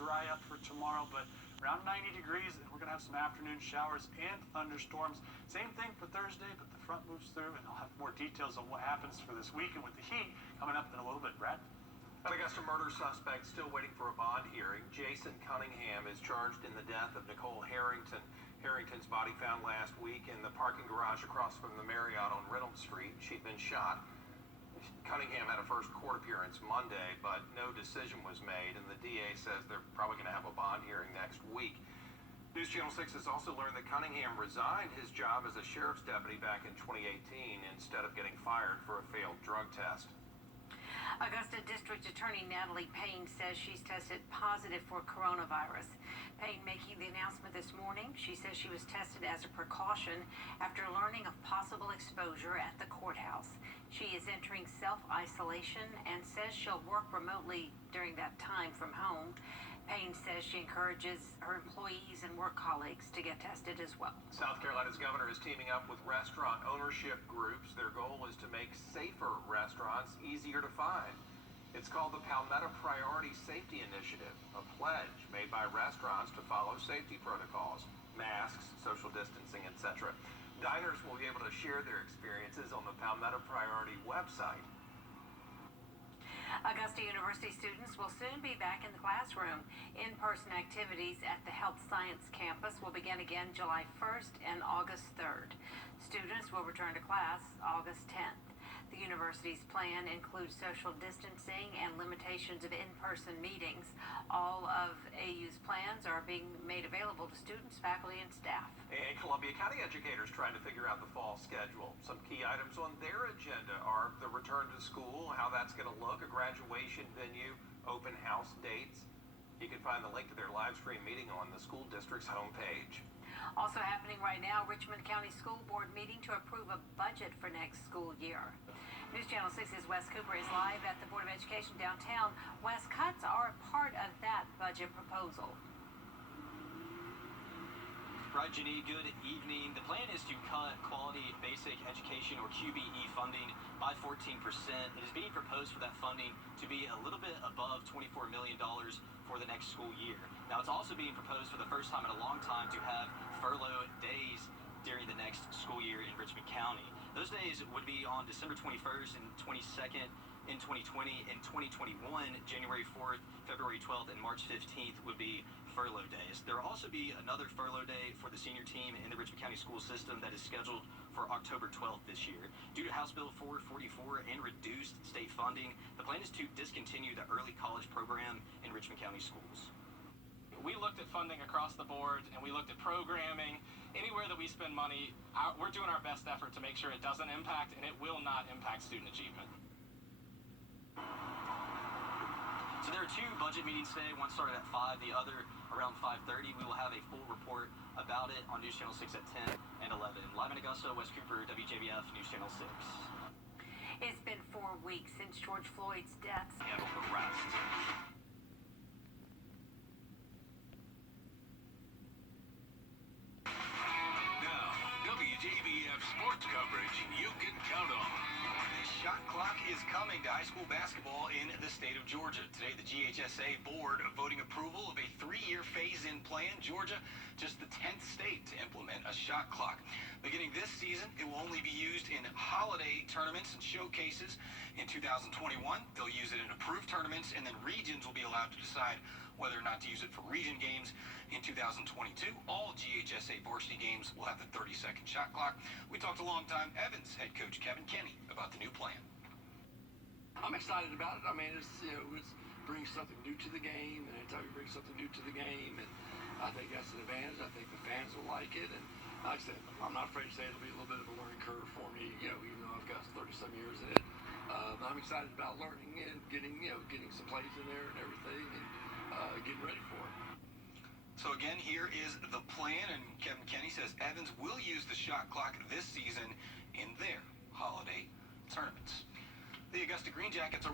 dry up for tomorrow, but around 90 degrees, and we're going to have some afternoon showers and thunderstorms. Same thing for Thursday, but the front moves through, and I'll have more details on what happens for this weekend with the heat coming up in a little bit. Brad? An Augusta murder suspect still waiting for a bond hearing. Jason Cunningham is charged in the death of Nicole Harrington. Harrington's body found last week in the parking garage across from the Marriott on Reynolds Street. She'd been shot. Cunningham had a first court appearance Monday, but no decision was made, and the DA says they're probably going to have a bond hearing next week. News Channel 6 has also learned that Cunningham resigned his job as a sheriff's deputy back in 2018 instead of getting fired for a failed drug test. Augusta District Attorney Natalie Payne says she's tested positive for coronavirus. Payne making the announcement this morning. She says she was tested as a precaution after learning of possible exposure at the courthouse. She is entering self-isolation and says she'll work remotely during that time from home. Payne says she encourages her employees and work colleagues to get tested as well. South Carolina's governor is teaming up with restaurant ownership groups. Their goal is to make safer restaurants easier to find. It's called the Palmetto Priority Safety Initiative, a pledge made by restaurants to follow safety protocols, masks, social distancing, etc. Diners will be able to share their experiences on the Palmetto Priority website. Augusta University students will soon be back in the classroom. In-person activities at the Health Science campus will begin again July 1st and August 3rd. Students will return to class August 10th. The university's plan includes social distancing and limitations of in-person meetings. All of AU's plans are being made available to students, faculty, and staff. And Columbia County educators trying to figure out the fall schedule. Some key items on their agenda are the return to school, how that's going to look, a graduation venue, open house dates. You can find the link to their live stream meeting on the school district's homepage. Also happening right now, Richmond County School Board meeting to approve a budget for next school year. News Channel 6's Wes Cooper is live at the Board of Education downtown. Wes, cuts are a part of that budget proposal. Right, Jenny, good evening. The plan is to cut quality basic education, or QBE, funding by 14%. It is being proposed for that funding to be a little bit above $24 million for the next school year. Now, it's also being proposed for the first time in a long time to have furlough days during the next school year in Richmond County. Those days would be on December 21st and 22nd in 2020. In 2021, January 4th, February 12th, and March 15th would be furlough days. There will also be another furlough day for the senior team in the Richmond County school system that is scheduled for October 12th this year. Due to House Bill 444 and reduced state funding, the plan is to discontinue the early college program in Richmond County schools. We looked at funding across the board, and we looked at programming. Anywhere that we spend money, we're doing our best effort to make sure it doesn't impact, and it will not impact student achievement. So there are two budget meetings today. One started at 5, the other around 5:30. We will have a full report about it on News Channel 6 at 10 and 11. Live in Augusta, Wes Cooper, Wjbf, News Channel 6. It's been 4 weeks since George Floyd's death. And arrest. Wjbf sports coverage you can count on. The shot clock is coming to high school basketball in the state of Georgia. Today, the GHSA board voting approval of a 3-year phase-in plan. Georgia, just the 10th state to implement a shot clock. Beginning this season, it will only be used in holiday tournaments and showcases. In 2021, they'll use it in approved tournaments, and then regions will be allowed to decide whether or not to use it for region games. In 2022, all GHSA varsity games will have the 30-second shot clock. We talked to longtime Evans head coach Kevin Kenny about the new plan. I'm excited about it. I mean, it's brings something new to the game, and anytime you bring something new to the game, and I think that's an advantage. I think the fans will like it, and like I said, I'm not afraid to say it'll be a little bit of a learning curve for me, even though I've got 30-some years in it. But I'm excited about learning and getting some plays in there and everything, and getting ready for it. So again, here is the plan, and Kevin Kenny says Evans will use the shot clock this season in their holiday tournaments. The Augusta Green Jackets are